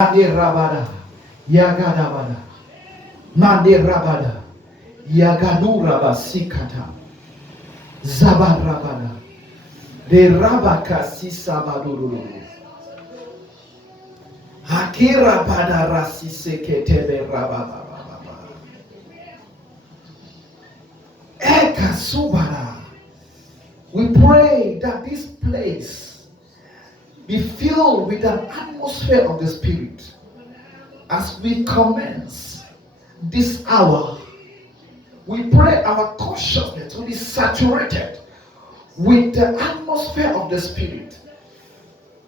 Mande rabada, yagadabada, mande rabada, yagadu rabasikata, zabarabada, de rabakasi sabaduru, hakira bada rasiseketebe rabababa, ekasubara. We pray that this place be filled with an atmosphere of the Spirit as we commence this hour. We pray our consciousness to be saturated with the atmosphere of the Spirit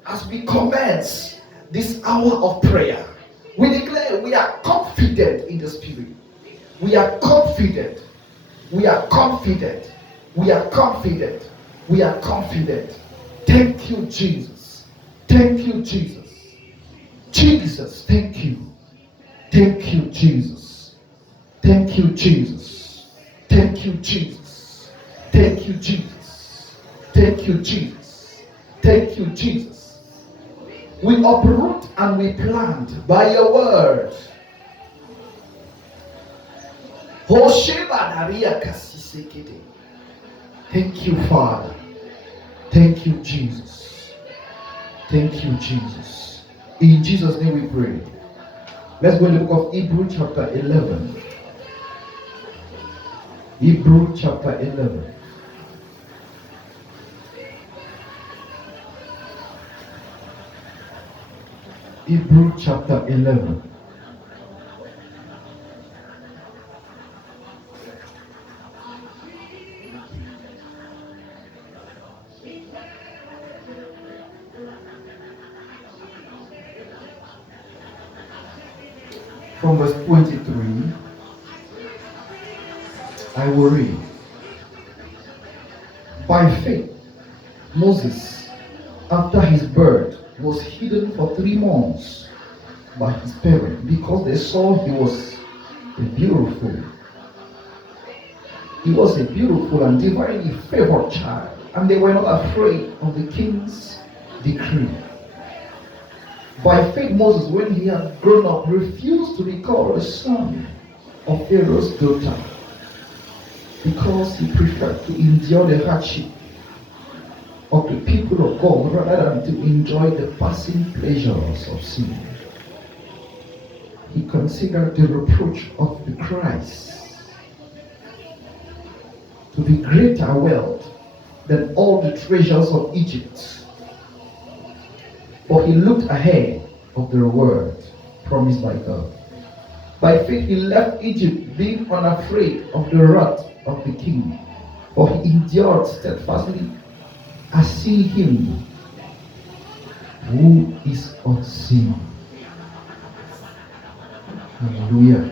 as we commence this hour of prayer. We declare we are confident in the Spirit. We are confident. We are confident. We are confident. We are confident. Thank you, Jesus. Thank you, Jesus. Jesus, thank you. Thank you, Jesus. Thank you, Jesus. Thank you, Jesus. Thank you, Jesus. Thank you, Jesus. Thank you, Jesus. We uproot and we plant by your word. Thank you, Father. Thank you, Jesus. Thank you, Jesus. In Jesus' name we pray. Let's go to the book of Hebrews chapter 11. Hebrews chapter 11. Hebrews chapter 11. From verse 23, I will read. By faith, Moses, after his birth, was hidden for 3 months by his parents because they saw he was a beautiful. He was a beautiful and divinely favored child, and they were not afraid of the king's decree. By faith, Moses, when he had grown up, refused to be called the son of Pharaoh's daughter because he preferred to endure the hardship of the people of God rather than to enjoy the passing pleasures of sin. He considered the reproach of the Christ to be greater wealth than all the treasures of Egypt. For he looked ahead of the reward promised by God. By faith he left Egypt, being unafraid of the wrath of the king. For he endured steadfastly as seeing him who is unseen. Alléluia.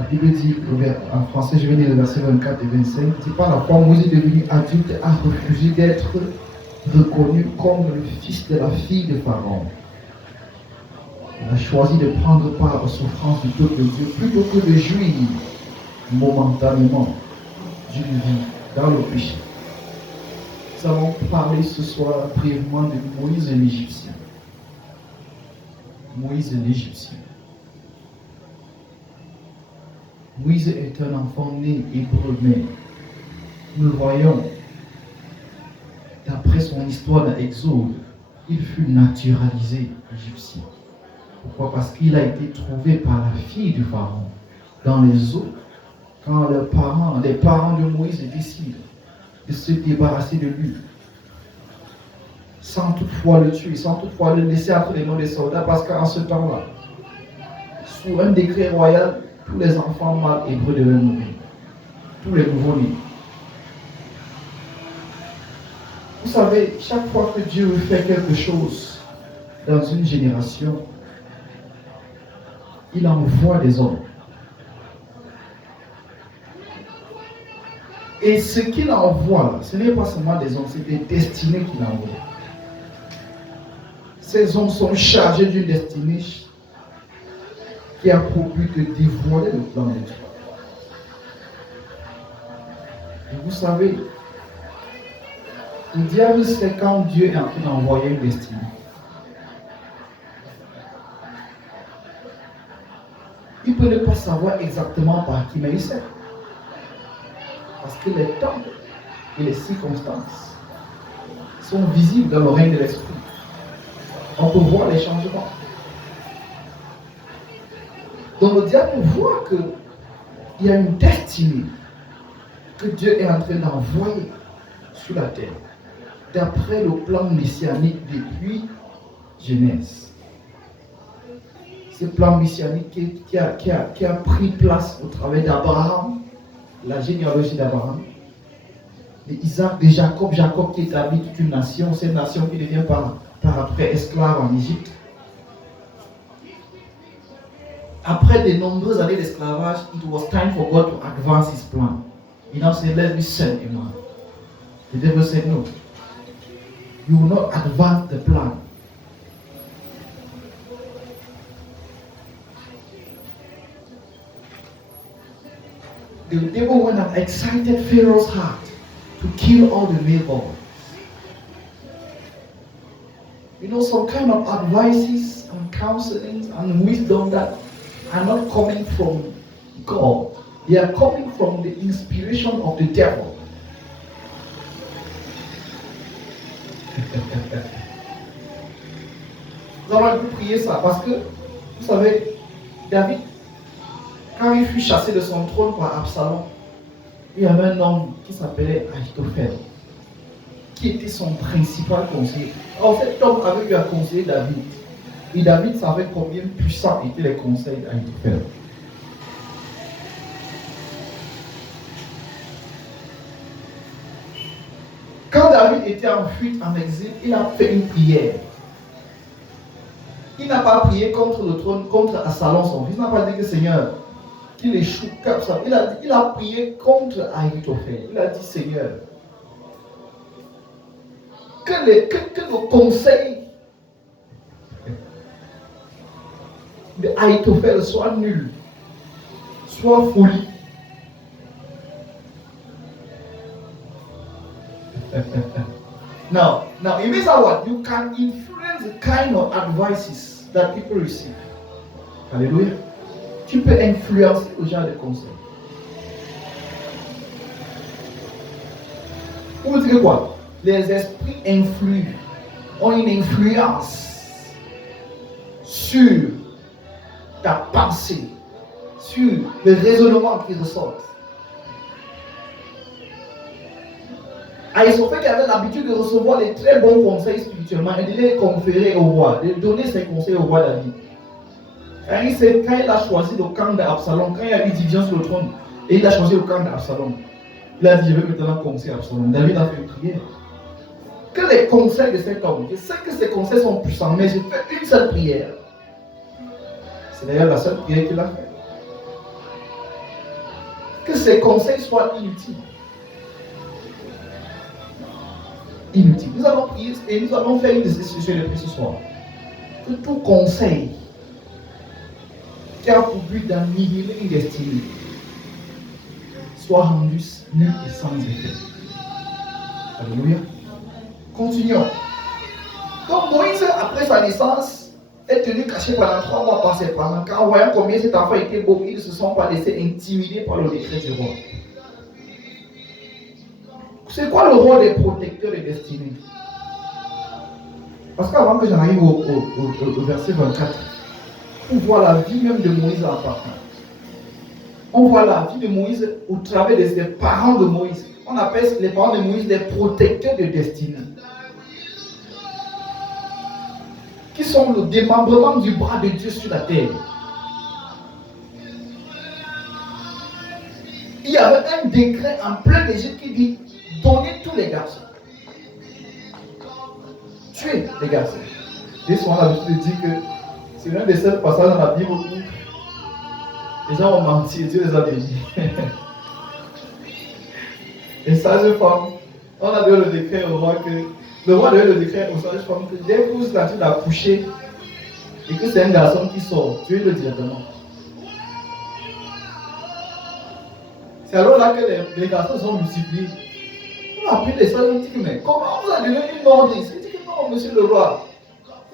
La Bible dit, en français, je vais lire le verset 24 et 25, dit par la foi, Moïse est devenu adulte et a refusé d'être reconnu comme le fils de la fille de Pharaon. Il a choisi de prendre part aux souffrances du peuple de Dieu plutôt que de jouir momentanément d'une vie dans le péché. Nous allons parler ce soir brièvement de Moïse et l'Égyptien. Moïse et l'Égyptien. Moïse est un enfant né hébreu, mais nous le voyons d'après son histoire dans l'Exode, il fut naturalisé égyptien. Pourquoi? Parce qu'il a été trouvé par la fille du pharaon dans les eaux quand les parents de Moïse décident de se débarrasser de lui sans toutefois le tuer, sans toutefois le laisser entre les mains des soldats, parce qu'en ce temps-là, sous un décret royal, tous les enfants mâles hébreux devaient mourir, tous les nouveaux-nés. Vous savez, chaque fois que Dieu fait quelque chose dans une génération, il envoie des hommes. Et ce qu'il envoie, ce n'est pas seulement des hommes, c'est des destinées qu'il envoie. Ces hommes sont chargés d'une destinée qui a pour but de dévoiler le plan de Dieu. Et vous savez, le diable, c'est quand Dieu est en train d'envoyer une destinée. Il peut ne pas savoir exactement par qui, mais il sait. Parce que les temps et les circonstances sont visibles dans le règne de l'esprit. On peut voir les changements. Donc le diable voit qu'il y a une destinée que Dieu est en train d'envoyer sur la terre, d'après le plan messianique depuis Genèse. Ce plan messianique qui a pris place au travers d'Abraham, la généalogie d'Abraham, d'Isaac, de Jacob, Jacob qui établit toute une nation, cette nation qui devient par après esclave en Égypte. Après de nombreuses années d'esclavage, it was time for God to advance his plan. He now said, let me send a man. The devil said, no. You will not advance the plan. The devil went and excited Pharaoh's heart to kill all the male boys. You know, some kind of advices and counseling and wisdom that are not coming from God. They are coming from the inspiration of the devil. Nous allons prier ça parce que, vous savez, David, quand il fut chassé de son trône par Absalom, il y avait un homme qui s'appelait Ahitophel, qui était son principal conseiller. Alors cet homme avait eu à conseiller David. Et David savait combien puissants étaient les conseils d'Ahitophel. Quand David était en fuite, en exil, il a fait une prière. Il n'a pas prié contre le trône, contre Absalom son fils. Il n'a pas dit que Seigneur, qu'il échoue comme ça. Il a prié contre Ahitophel. Il a dit Seigneur, que le conseil de Ahitophel soit nul, soit folie. Now, it means what? You can influence the kind of advices that people receive. Alléluia. Tu peux influencer le genre de conseils. Vous dire quoi? Les esprits influent, ont une influence sur ta pensée, sur le raisonnement qui ressort. Ahitophel qui avait l'habitude de recevoir les très bons conseils spirituellement et de les conférer au roi, de donner ses conseils au roi David. Quand il a choisi le camp d'Absalom, quand il y a eu division sur le trône, et il a choisi le camp d'Absalom, il a dit je vais maintenant conseiller Absalom. David a fait une prière. Que les conseils de cet homme, je sais que ces conseils sont puissants, mais j'ai fait une seule prière. C'est d'ailleurs la seule prière qu'il a faite. Que ces conseils soient inutiles. Inutile. Nous allons prier et nous allons faire une décision de prière ce soir. Que tout conseil qui a pour but d'annihiler une destinée soit rendu nul et sans effet. Alléluia. Continuons. Donc Moïse, après sa naissance, est tenu caché pendant 3 mois par ses parents. Car en voyant combien cet enfant était beau, ils ne se sont pas laissés intimider par le décret du roi. C'est quoi le rôle des protecteurs des destinées? Parce qu'avant que j'en arrive au verset 24, on voit la vie même de Moïse en partant. On voit la vie de Moïse au travers des parents de Moïse. On appelle les parents de Moïse des protecteurs de destinée. Qui sont le démembrement du bras de Dieu sur la terre. Il y avait un décret en plein Égypte qui dit donnez tous les garçons. Tuez les garçons. Et souvent, on a l'habitude de dire que c'est l'un des seuls passages dans la Bible où les gens ont menti et Dieu les a bénis. Les sages femmes, on a donné le décret au roi que le roi donne le décret aux sages femmes que dès que vous êtes en train d'accoucher et que c'est un garçon qui sort, tuez-le directement. C'est alors là que les garçons sont multipliés. On a appris les sages, on dit mais comment vous avez donné une ordre ici? Il dit que non, monsieur le roi.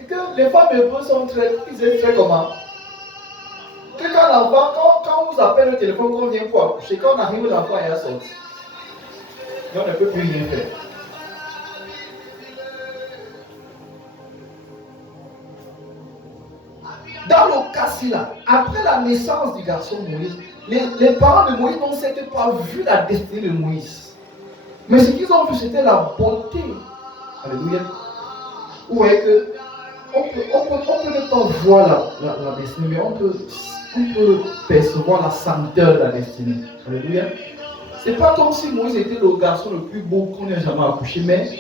Et que les femmes hébreues sont très comment? Que quand quand l'enfant, quand on vous appelle le téléphone, qu'on vient pour accoucher, quand on arrive, l'enfant est sorti. Et on ne peut plus rien faire. Dans le cas-ci là, après la naissance du garçon Moïse, les parents de Moïse n'ont certes pas vu la destinée de Moïse. Mais ce qu'ils ont vu, c'était la beauté. Alléluia. Vous voyez que on peut ne pas voir la destinée, mais on peut percevoir la senteur de la destinée. Alléluia. C'est pas comme si Moïse était le garçon le plus beau qu'on ait jamais accouché, mais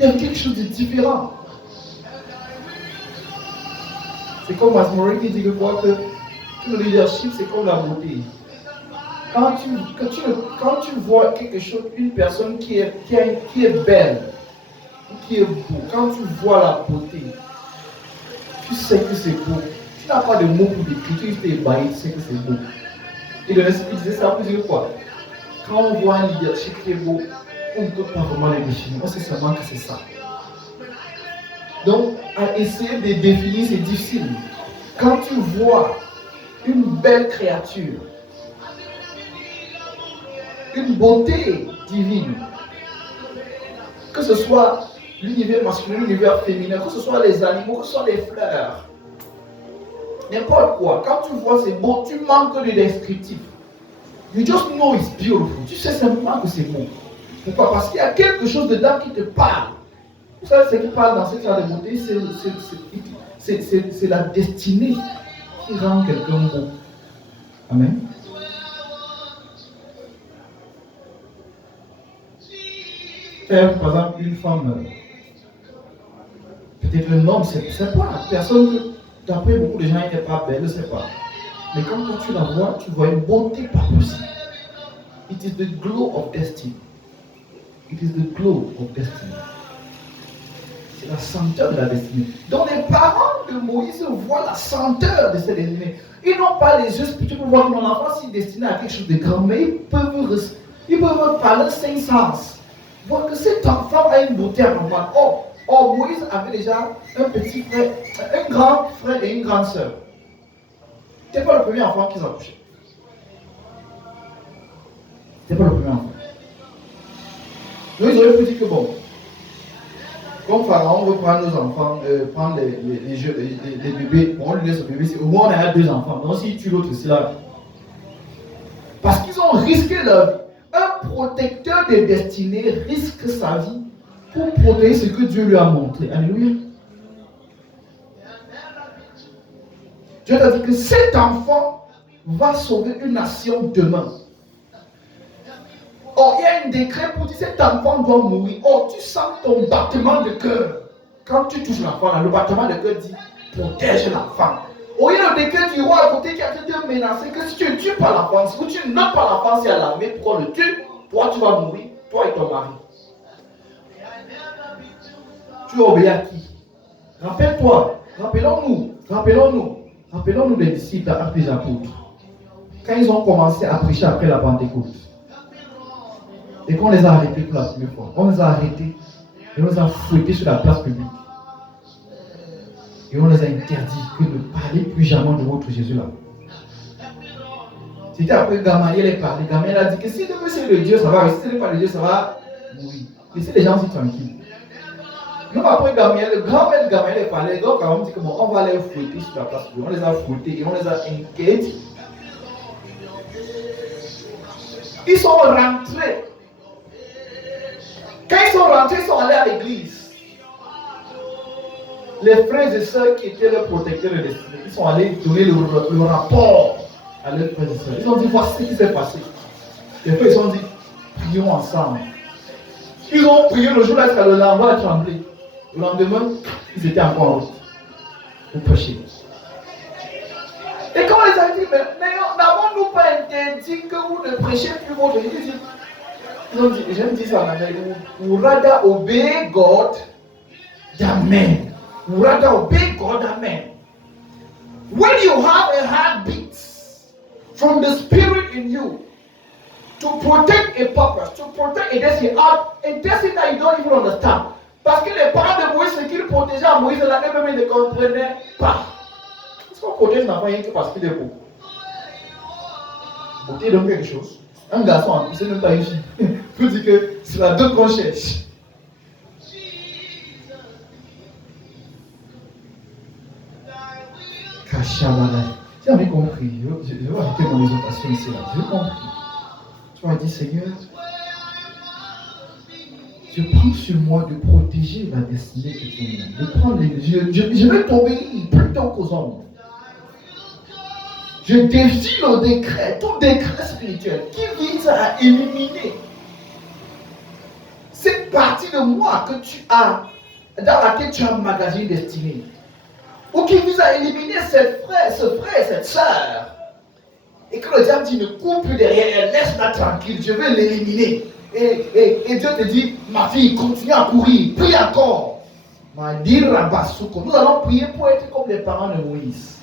il y a quelque chose de différent. C'est comme Masmori qui dit que le leadership, c'est comme la beauté. Quand tu vois quelque chose, une personne qui est belle, qui est beau, quand tu vois la beauté, tu sais que c'est beau. Tu n'as pas de mots pour décrire, tu t'es ébahi, tu sais que c'est beau. Et le Esprit disait ça pour dire quoi? Quand on voit un leadership qui est beau, on ne peut pas vraiment le définir. On sait seulement que c'est ça. Donc, à essayer de définir, c'est difficile. Quand tu vois une belle créature, une beauté divine, que ce soit l'univers masculin, l'univers féminin, que ce soit les animaux, que ce soit les fleurs, n'importe quoi, quand tu vois c'est beau, tu manques de descriptif. You just know it's beautiful. Tu sais simplement que c'est beau. Pourquoi? Parce qu'il y a quelque chose dedans qui te parle. Vous savez ce qui parle dans cette genre de beauté, c'est la destinée qui rend quelqu'un beau. Amen. Par exemple, une femme, peut-être un homme, c'est pas personne que, d'après beaucoup de gens, il n'est pas belle, je ne sais pas. Mais quand toi tu la vois, tu vois une beauté pas possible. It is the glow of destiny. It is the glow of destiny. C'est la senteur de la destinée. Donc les parents de Moïse voient la senteur de cette destinée. Ils n'ont pas les yeux spirituels pour voir que mon enfant s'est destiné à quelque chose de grand, mais ils peuvent parler cinq sens. Voir que cet enfant a une beauté anormale. Or, Moïse avait déjà un petit frère, un grand frère et une grande sœur. Ce n'était pas le premier enfant qu'ils ont accouché. Ce n'était pas le premier enfant. Donc ils auraient pu dire que bon, comme Pharaon veut prendre nos enfants, prendre les bébés, on lui laisse le bébé, au moins on a deux enfants. Donc s'il tue l'autre aussi là. Parce qu'ils ont risqué leur vie. Un protecteur des destinées risque sa vie pour protéger ce que Dieu lui a montré. Alléluia. Dieu t'a dit que cet enfant va sauver une nation demain. Or, il y a un décret pour dire que cet enfant doit mourir. Or, tu sens ton battement de cœur. Quand tu touches l'enfant, le battement de cœur dit protège l'enfant. Or, il y a le décret du roi à côté qui a été menacé que si tu ne tues pas l'enfant, si tu ne notes pas l'enfant, si à l'armée pour qu'on le tue, toi tu vas mourir, toi et ton mari. Tu obéis à qui? Rappelle-toi, rappelons-nous des disciples à des apôtres. Quand ils ont commencé à prêcher après la Pentecôte. Et qu'on les a arrêtés pour la première fois. On les a arrêtés et on les a fouettés sur la place publique. Et on les a interdit que ne parlez plus jamais de votre Jésus-là. C'était après que Gamaliel est parlé. Gamaliel a dit que si c'est le Dieu, ça va. Si ce n'est pas le Dieu, ça va mourir. Laissez les gens aussi tranquilles. Donc après Gamaliel, le grand-mère de Gamaliel est parlé. Donc on dit que bon, on va les fouetter sur la place publique. On les a fouettés et on les a interdits. Ils sont rentrés. Quand ils sont rentrés, ils sont allés à l'église. Les frères et sœurs qui étaient leurs protecteurs de destinée, ils sont allés donner le rapport à leurs frères et sœurs. Ils ont dit, voici ce qui s'est passé. Les frères, ils ont dit, prions ensemble. Ils ont prié le jour-là jusqu'à le lendemain a tremblé. Le lendemain, ils étaient encore en route pour prêcher. Et quand on les a dit, mais n'avons-nous pas interdit que vous ne prêchez plus votre Jésus? Ils ont dit, j'aime dire ça en anglais, we rather obey God than men. We rather obey God than men. When you have a heartbeat from the spirit in you to protect a purpose, to protect a destiny that you don't even understand. Parce que les parents de Moïse, ce qu'ils protégeaient à Moïse, là, eux-mêmes ne comprenaient pas. Son côté n'a pas rien que parce qu'il est beau. Beauté donc quelque chose. Un garçon en plus, c'est même pas une fille. Faut dire que c'est la deux qu'on cherche. Kachabana. Tu avais compris. Je vais ajouter mon exhortation ici. J'ai compris. Tu m'as dit, Seigneur, je prends sur moi de protéger la destinée que tu me donnes. De prendre je vais t'obéir plutôt qu'aux hommes. Je défie le décret, tout décret spirituel qui vise à éliminer cette partie de moi que tu as, dans laquelle tu as magasiné destiné. Ou qui vise à éliminer ce frère, cette soeur. Et que le diable dit, ne cours plus derrière elle, laisse-la tranquille, je vais l'éliminer. Et Dieu te dit, ma fille, continue à courir, prie encore. Nous allons prier pour être comme les parents de Moïse,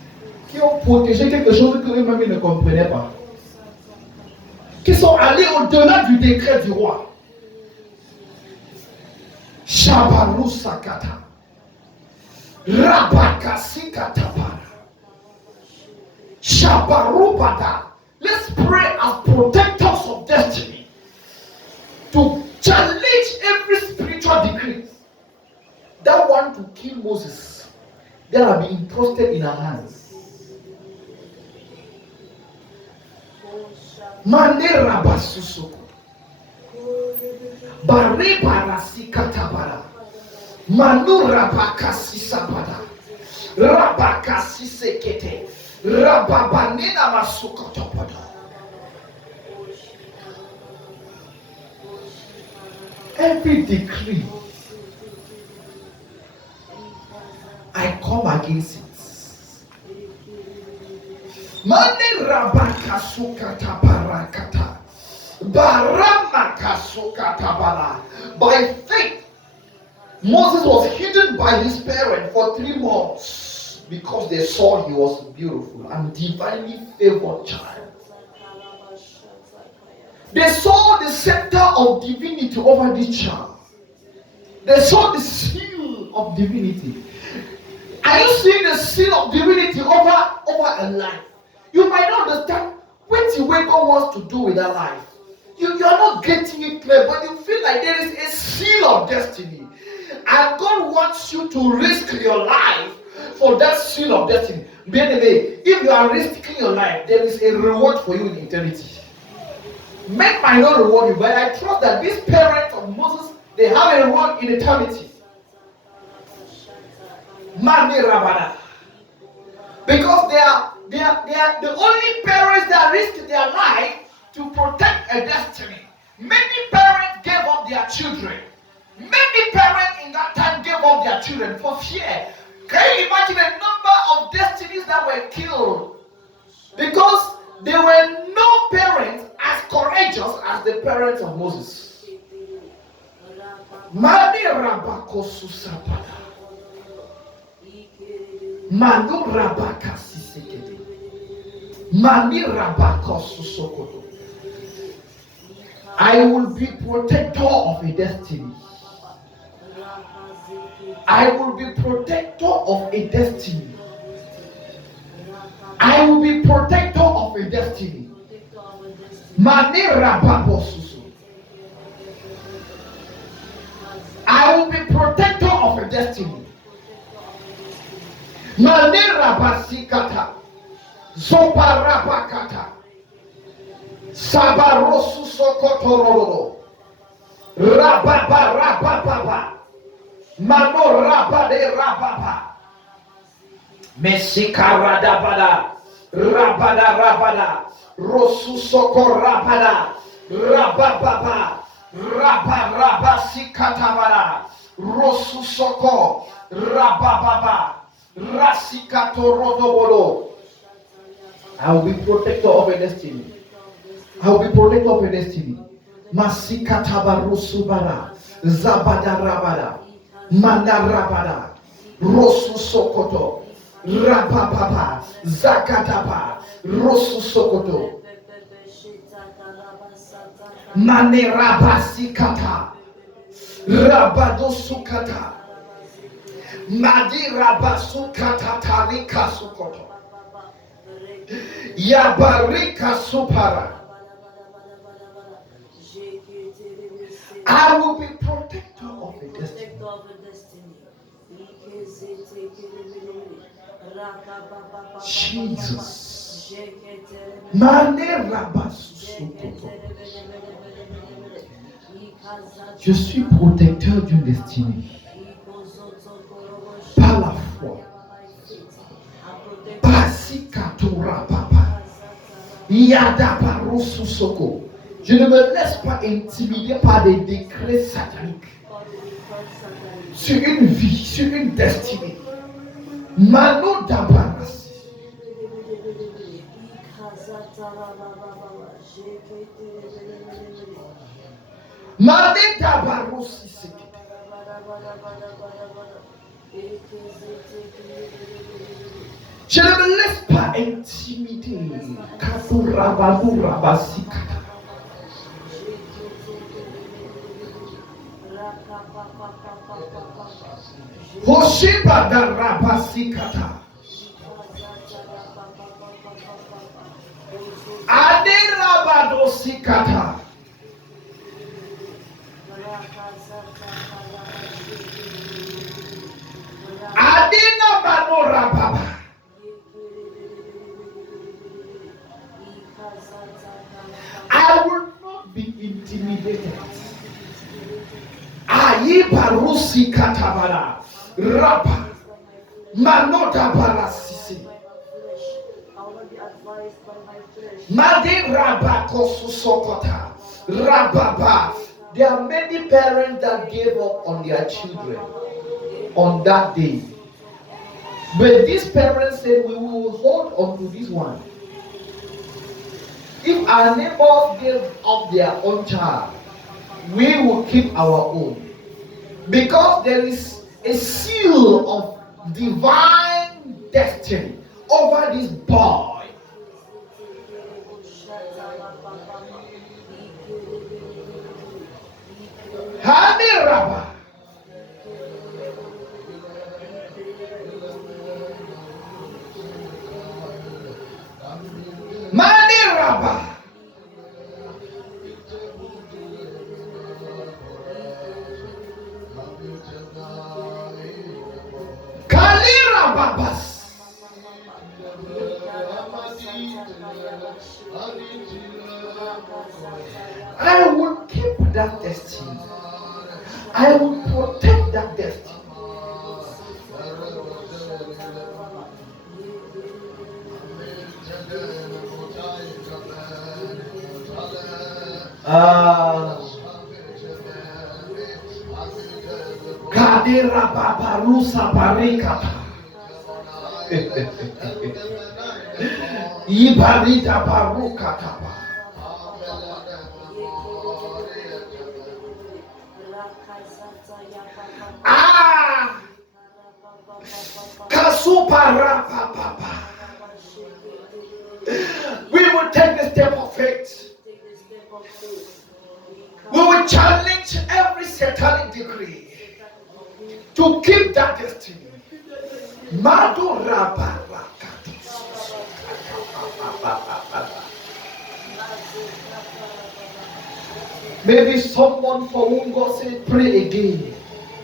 qui ont protégé quelque chose que eux-mêmes ne comprenaient pas. Qui sont allés au-delà du décret du roi. Shabaru Sakata. Rabakasi Katapara. Shabarubada. Let's pray as protectors of destiny to challenge every spiritual decree that want to kill Moses, that are being entrusted in our hands. Mane Rabasusoko. Bare Barasi Katabara. Manu Rabakasi Sabada. Rabakasi Sekete. Rababanina Masukotopada. Every decree, I come against it. Mane Rabakasukata Barakata. Baramakasukata Bara. By faith, Moses was hidden by his parents for 3 months because they saw he was beautiful and divinely favored child. They saw the scepter of divinity over this child. They saw the seal of divinity. Are you seeing the seal of divinity over a life? You might not understand what God wants to do with that life. You are not getting it clear, but you feel like there is a seal of destiny. And God wants you to risk your life for that seal of destiny. If you are risking your life, there is a reward for you in eternity. Men might not reward you, but I trust that these parents of Moses, they have a reward in eternity. Mani Rabada. Because they are the only parents that risk their life to protect a destiny. Many parents gave up their children. Many parents in that time gave up their children for fear. Can you imagine the number of destinies that were killed? Because there were no parents as courageous as the parents of Moses. Mani Rabako Susapada. Manu Rabaka Sisekete. Mani Rabako Susokoto. I will be protector of a destiny. I will be protector of a destiny. I will be protector of a destiny. Mane Rababosusu. I will be protector of a destiny. Mane Rabasikata. Zobarabakata. Sabarosu Sokotororo. Rababa. Mano Rabade Rababa. Mesikaradabada. Rabada. Rosu Soko Rabada. Rababa. Rabasikatabada. Rosu Soko. Rababa. Rasikato Rodobolo. I will be protector of a destiny. I will be protector of a destiny. Masikatabarusubara. Zabada Rabada. Manda Rabada. Rosu Sokoto. Rababa. Zakataba. Rosu Sokoto. Mane Rabasikata. Rabado Sukata. Madi Rabasukata Tarika Sukoto. Yabarika supara. I will be protector of the destiny. Jesus. Je suis protecteur d'une destinée. Par la foi. Basikatura papa. Yada barosu soko. Je ne me laisse pas intimider par des décrets sataniques sur une vie, sur une destinée. Mano dabarasi. Mane dabarosi sekete. Je ne me laisse pas intimider. Katurabadu rabasikata. Hoshiba da rabasikata. Adirabadosikata. Adina banora baba. I will not be intimidated. Ayibarusi katabara. Rapa. Manota barasisi. Madi rabako susokota. Rababa. There are many parents that gave up on their children on that day. But these parents said, we will hold on to this one. If our neighbors gave up their own child, we will keep our own. Because there is a seal of divine destiny over this boy. Hani Rabba. Mani Rabba. Kalira Babas. I will keep that destiny. I will protect that destiny. Kadira Babarusa Barikata. Ibarita Barukataba. Kasupara Papa. We will take the step of faith. We will challenge every satanic decree to keep that destiny. Maybe someone for whom God said, pray again,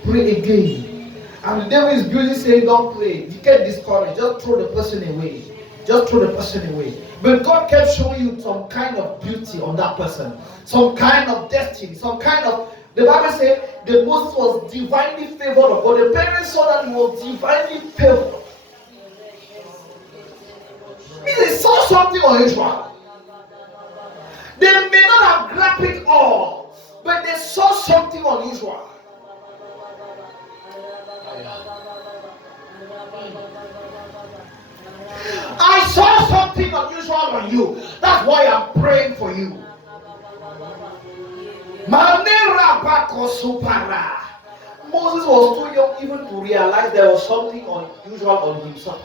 pray again. And the devil is busy saying, don't pray. You get discouraged, just throw the person away. Just throw the person away. But God kept showing you some kind of beauty on that person, some kind of destiny, some kind of. The Bible says the Moses was divinely favored of God. The parents saw that he was divinely favored. They saw something unusual. They may not have grasped it all, but they saw something unusual. I saw something unusual on you. That's why I'm praying for you. Moses was too young even to realize there was something unusual on himself.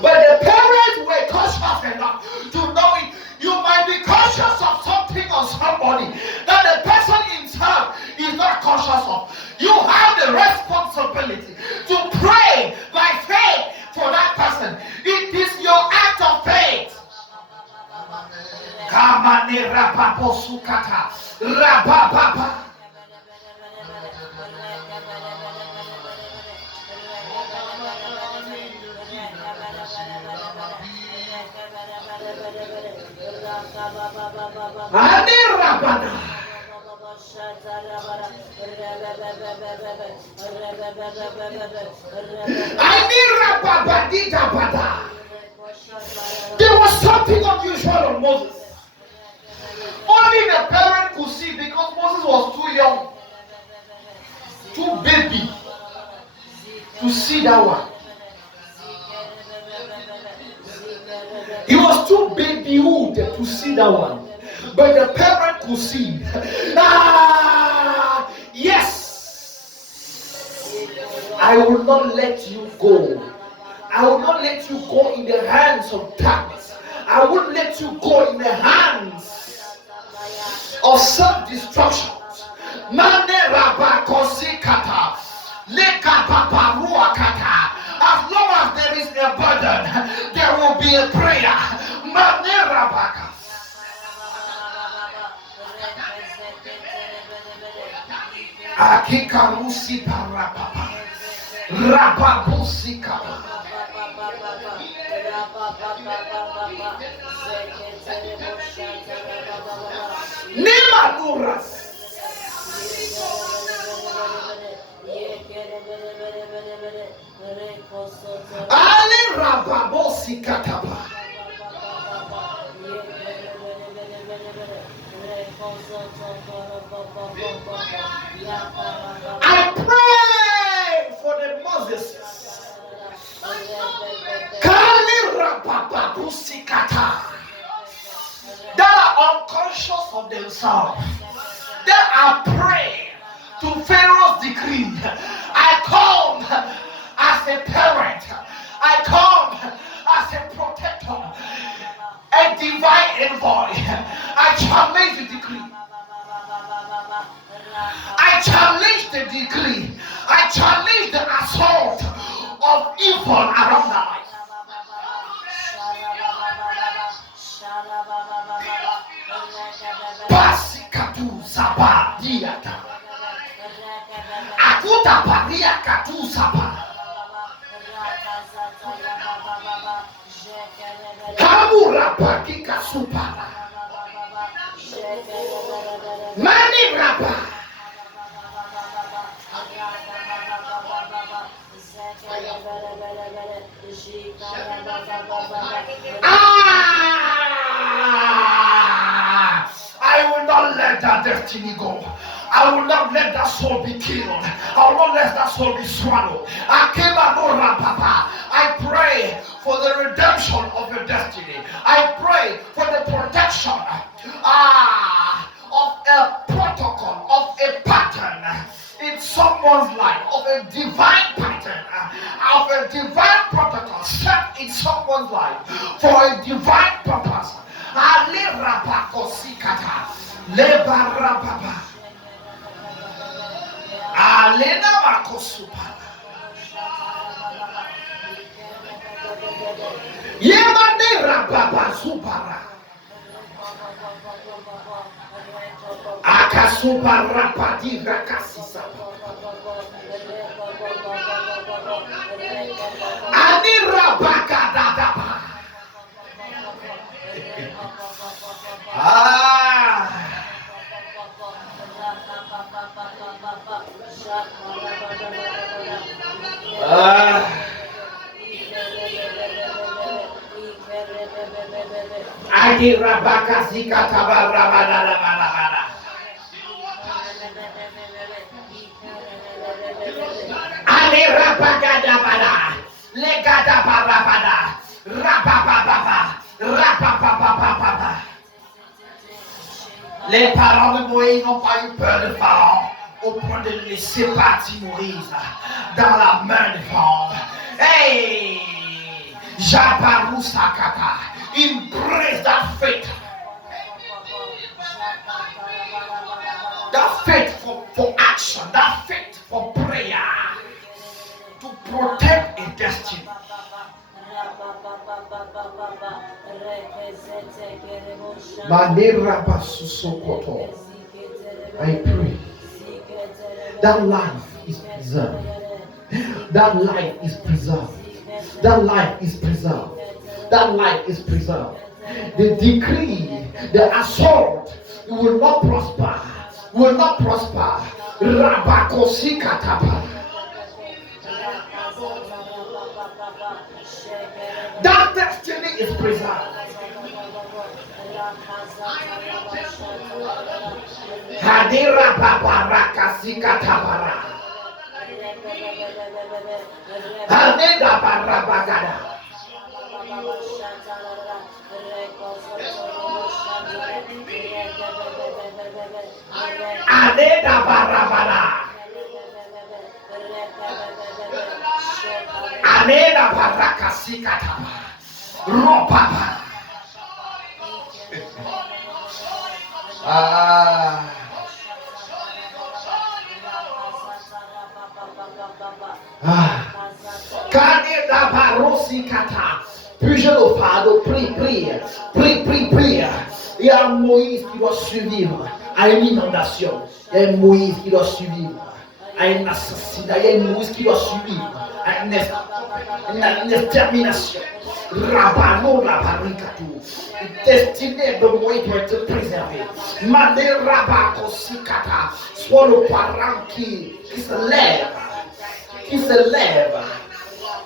But the parents were cautious enough to know it. You might be cautious of something on somebody that the person himself is not cautious of. You have the responsibility to pray by faith for that person. It is your act of faith Amane rapaposukata. Rabababa. Rabada. There was something unusual on Moses. Only the parent could see because Moses was too young, too baby to see that one. He was too babyhood to see that one. But the parent could see. Yes, I will not let you go. I will not let you go in the hands of darkness. I won't let you go in the hands of self-destruction. As long as there is a burden, there will be a prayer. Akikarusi parapapa. Rababusi kapa. Nimanuras. Ali rababosi katapa. I pray for the Moses that are unconscious of themselves, that are prey to Pharaoh's decree. I come as a parent, I come as a protector, a divine envoy. I challenge the decree. I challenge the decree. I challenge the assault of evil around the life. Pasikatu Saba Diata Akuta Paria Katu Saba Kamura Pakika Supara Mani Rapa. I will not let that destiny go. I will not let that soul be killed. I will not let that soul be swallowed. I pray for the redemption of your destiny. I pray for the protection of a protocol, of a pattern in someone's life, of a divine pattern, of a divine protocol set in someone's life for a divine purpose. Alena Makosupa. Yemane Rababa Supara. Akasupa Rapati Rakasisa. Ani Rabaka Dadaba. Adi Rabaka Zika Tabarabada. Adi Rabaka Dabada. Legada Barabada. Rapapapapa. Les parents de Moïse n'ont pas eu peur de Pharaon au point de le laisser partir Moïse dans la main de Pharaon. Hey! Jabarou Sakata. Embrace that faith. That faith for action. That faith for prayer. To protect a I pray that life is preserved. That life is preserved. That life is preserved. That life is preserved. The decree, the assault will not prosper. Will not prosper. Rabakosikatapa. That destiny is preserved. Hadira babarakasikatapara. Haneda barabagada. Aneda barabara. Aneda barakasikatapa. Ropapa. Puis-je le fardeau, prie. Il y a un Moïse qui doit survivre à une inondation. Il y a un Moïse qui doit survivre à un assassinat. Il y a un Moïse qui doit survivre à une extermination. Rabano Rabarikatou. Destiné de Moïse doit être préservé. Mane Rabakosikata. Soit le parent qui se lève.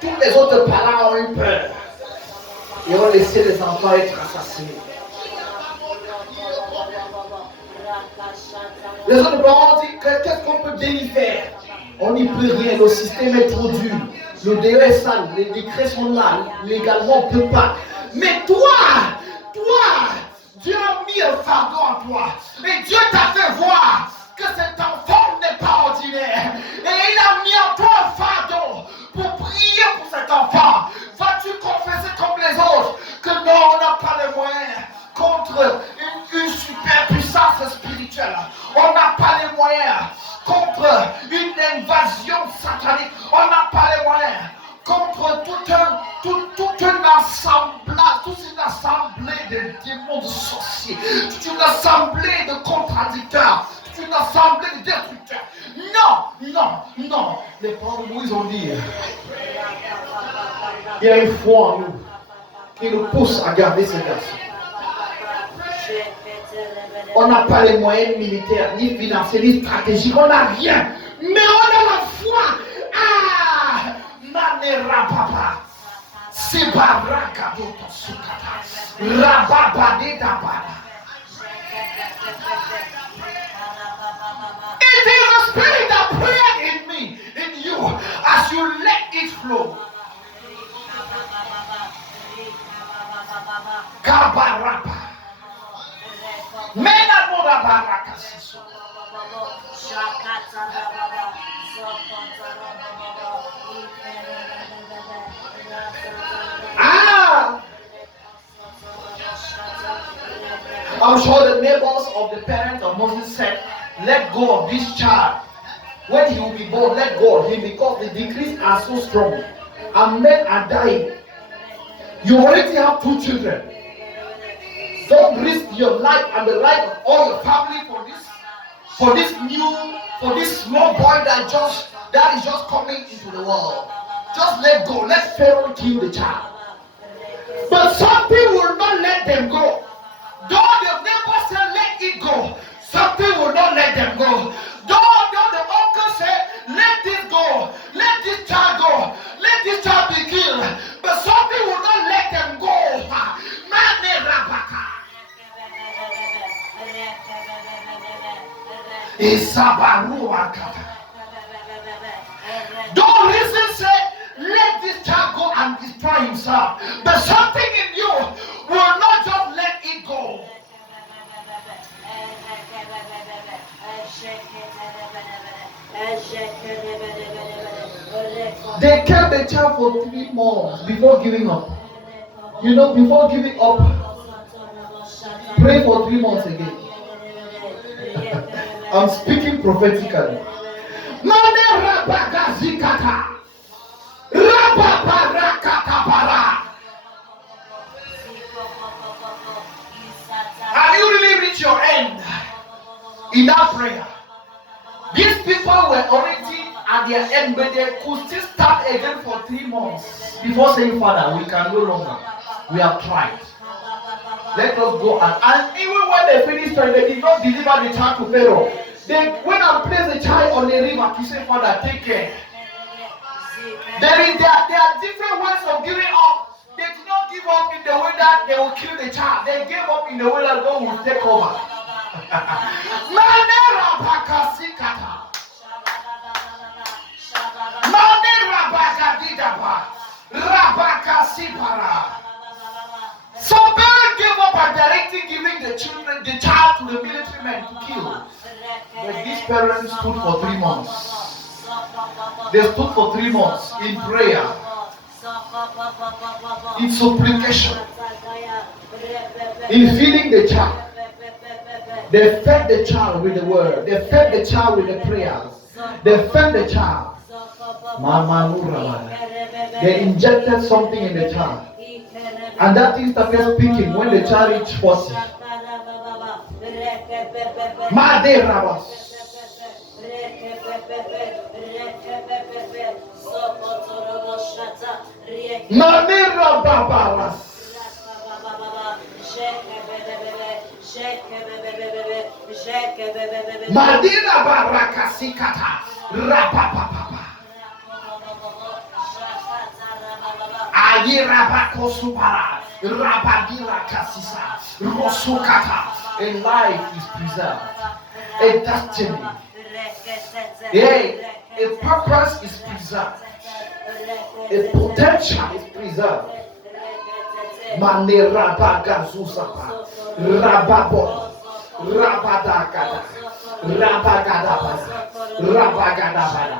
Tous les autres parents ont eu peur. Et ont laissé les enfants être assassinés. Les autres parents ont dit qu'est-ce qu'on peut faire? On n'y peut rien, le système est trop dur. Le DE est sale, les décrets sont là, légalement on ne peut pas. Mais toi, Dieu a mis un fardeau en toi. Et Dieu t'a fait voir que cet enfant n'est pas ordinaire. Et il a mis en toi un fardeau pour prier pour cet enfant. Vas-tu confesser comme les autres que non, on n'a pas les moyens contre une super puissance spirituelle. On n'a pas les moyens contre une invasion satanique. On n'a pas les moyens contre toute une assemblée de démons de sorciers, toute une assemblée de contradicteurs, toute une assemblée de destructeurs. Non. Les parents de Moïse ont dit, il y a une foi en nous qui nous pousse à garder ces garçons. On n'a pas les moyens militaires, ni financiers, ni stratégiques, on n'a rien. Mais on a la foi. Manera papa. Sibaraka doto sukata. Rababade dabada. It is the spirit that prayed in me, in you, as you let it flow. Kabarapa. Mena moda baraka siso. I'm sure the neighbors of the parents of Moses said, let go of this child. When he will be born, let go of him because the decrees are so strong and men are dying. You already have 2 children. Don't risk your life and the life of all your family for this small boy that is just coming into the world. Just let go. Let Pharaoh kill the child. But some people will not let them go. Though the neighbor said let it go, some people will not let them go. Though the uncle said let this go, let this child go, let this child be killed, but some people will not let them go. Don't listen, say let this child go and destroy himself, but something in you will not just let it go. They kept the child for 3 months before giving up. Before giving up, pray for 3 months again. I'm speaking prophetically. in that prayer. These people were already at their end, but they could still start again for 3 months before saying, Father, we can no longer. We have tried. Let us go. And even when they finished praying, they did not deliver the child to Pharaoh. They went and placed the child on the river to say, Father, take care. There are different ways of giving up. They did not give up in the way that they will kill the child. They gave up in the way that God will take over. So parents gave up by directly giving the child to the military men to kill. But these parents stood for 3 months. They stood for 3 months in prayer, in supplication, in feeding the child. They fed the child with the word. They fed the child with the prayers. They fed the child. They injected something in the child. And that thing started speaking when the child reached 40. Madina barakasikata rapapapa ayirabako supara rabadira kasisa rosukata. A life is preserved, a destiny, a purpose is preserved, a potential is preserved. Mane rabagazusapa rababo rabadakada rabagadabada rabagadabada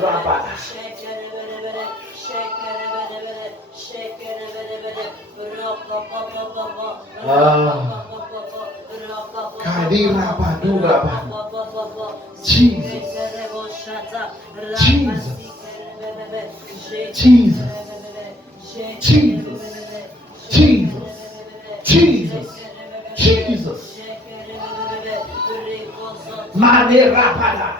rabada. Jesus, Jesus, Jesus, Jesus, Jesus, Jesus, Jesus. Mane rapada.